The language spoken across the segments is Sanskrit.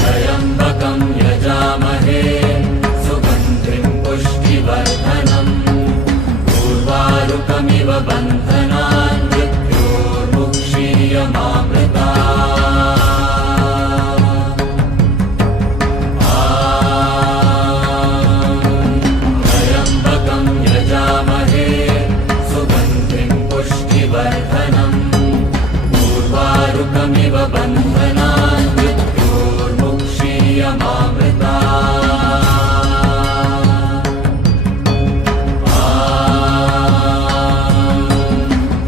त्र्यम्बकं यजामहे सुगन्धिं पुष्टिवर्धनम् उर्वारुकमिव बन्धनान् त्र्यम्बकं यजामहे सुगन्धिं पुष्टिवर्धनम् उर्वारुकमिव बन्धनान्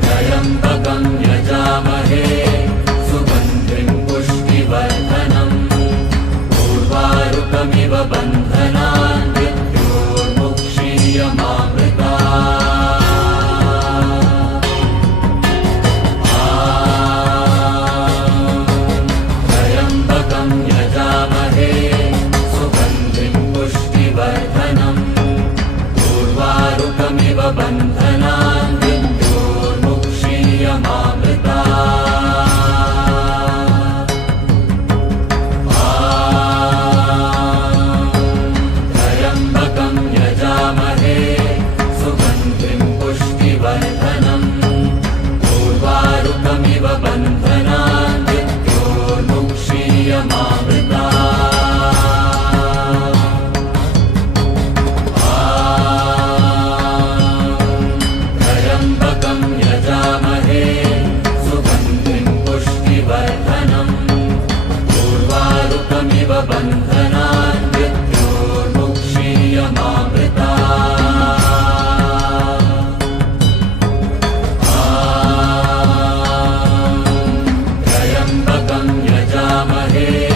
त्र्यम्बकं यजामहे सुगन्धिं पुष्टिवर्धनम् उर्वारुकमिव बन्धनान् त्र्यम्बकं यजामहे सुगन्धिं पुष्टिवर्धनम् उर्वारुकमिव बन्धनान् त्र्यम्बकं यजामहे सुगन्धिं पुष्टिवर्धनम् उर्वारुकमिव बन्धनान् त्र्यम्बकं यजामहे सुगन्धिं पुष्टिवर्धनम् उर्वारुकमिव बन्धनान् त्र्यम्बकं यजामहे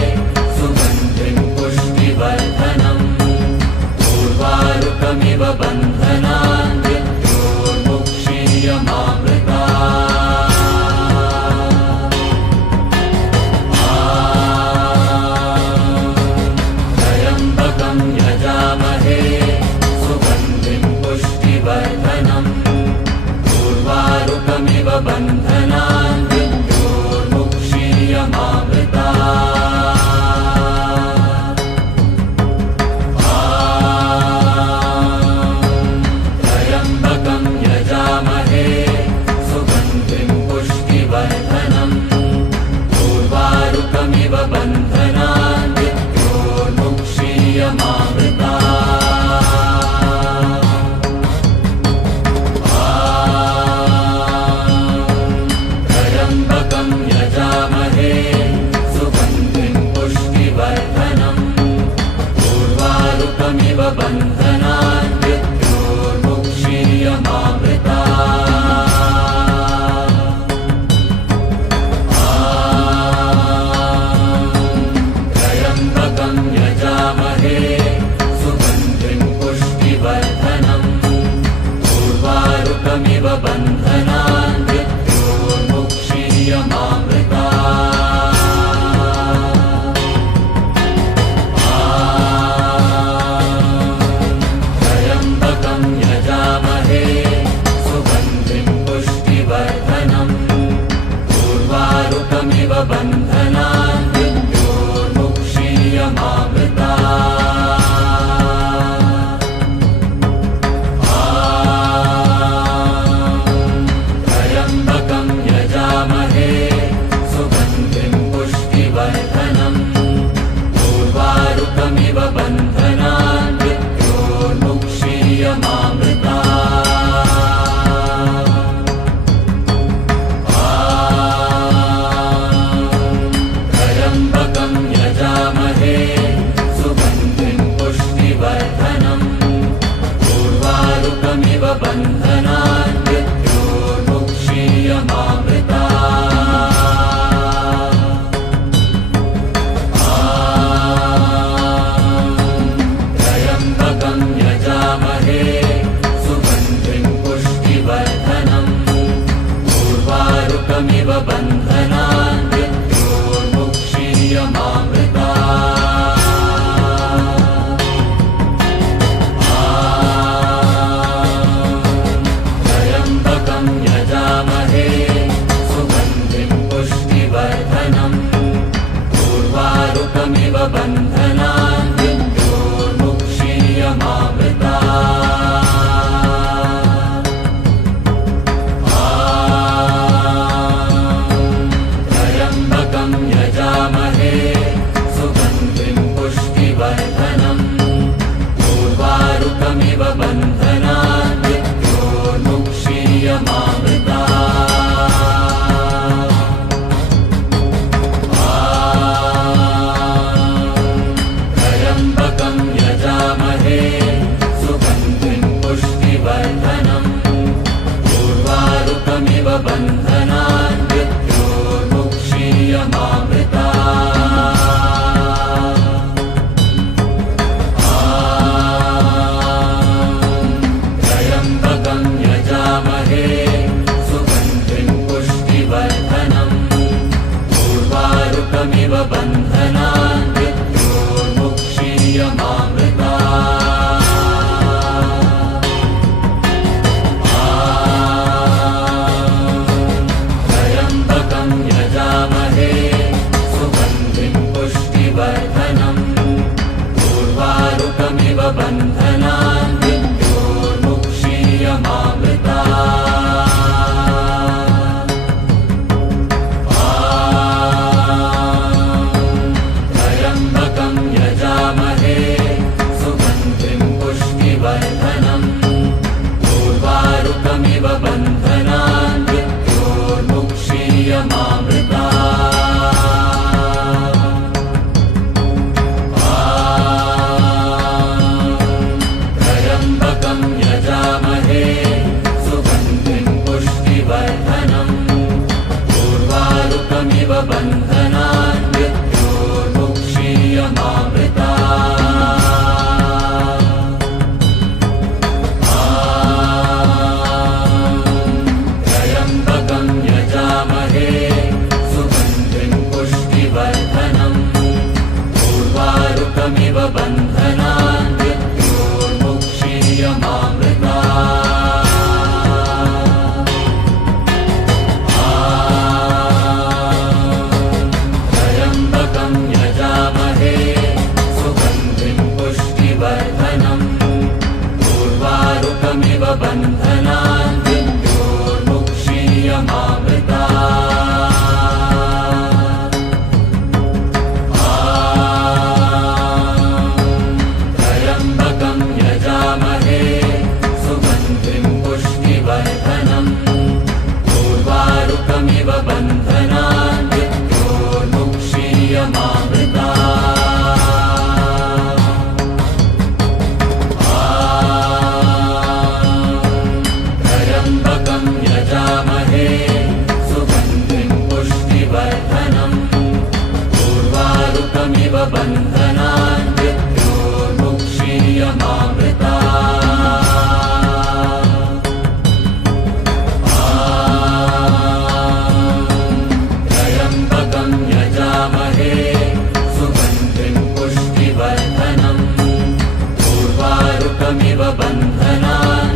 सुगन्धिं पुष्टिवर्धनम् उर्वारुकमिव बन्धनान् त्र्यम्बकं यजामहे सुगन्धिं पुष्टिवर्धनम् उर्वारुकमिव बन्धनान् त्र्यम्बकं यजामहे सुगन्धिं पुष्टिवर्धनम् उर्वारुकमिव बन्धनान् त्र्यम्बकं यजामहे सुगन्धिं पुष्टिवर्धनम् उर्वारुकमिव बन्धनान् त्र्यम्बकं यजामहे सुगन्धिं पुष्टिवर्धनम् उर्वारुकमिव बन्धनान् त्र्यम्बकं यजामहे सुगन्धिं पुष्टिवर्धनम् उर्वारुकमिव बन्धनान् त्र्यम्बकं यजामहे सुगन्धिं पुष्टिवर्धनम् उर्वारुकमिव बन्धनान् त्र्यम्बकं यजामहे सुगन्धिं पुष्टिवर्धनम् उर्वारुकमिव बन्धनान् त्र्यम्बकं यजामहे सुगन्धिं पुष्टिवर्धनम् उर्वारुकमिव बन्धनान् बन्धनान् मृत्योर्मुक्षीयमामृतात् त्र्यम्बकं यजामहे सुगन्धिं पुष्टिवर्धनम् उर्वारुकमिव बन्धनान् त्र्यम्बकं यजामहे सुगन्धिं पुष्टिवर्धनम् उर्वारुकमिव बन्धनान् त्र्यम्बकं यजामहे सुगन्धिं पुष्टिवर्धनम् उर्वारुकमिव बन्धनान् त्र्यम्बकं यजामहे सुगन्धिं पुष्टिवर्धनम् उर्वारुकमिव बन्धनान् त्र्यम्बकं यजामहे सुगन्धिं पुष्टिवर्धनम् उर्वारुकमिव बन्धनान् त्र्यम्बकं यजामहे सुगन्धिं पुष्टिवर्धनम् उर्वारुकमिव बन्धनान् त्र्यम्बकं यजामहे सुगन्धिं पुष्टिवर्धनम् उर्वारुकमिव बन्धनान् त्र्यम्बकं यजामहे सुगन्धिं पुष्टिवर्धनम् उर्वारुकमिव बन्धनान् त्र्यम्बकं यजामहे सुगन्धिं पुष्टिवर्धनम् उर्वारुकमिव बन्धनान्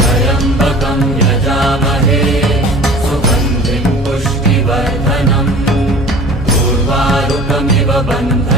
त्र्यम्बकं यजामहे सुगन्धिं पुष्टिवर्धनम् उर्वारुकमिव बन्धनान्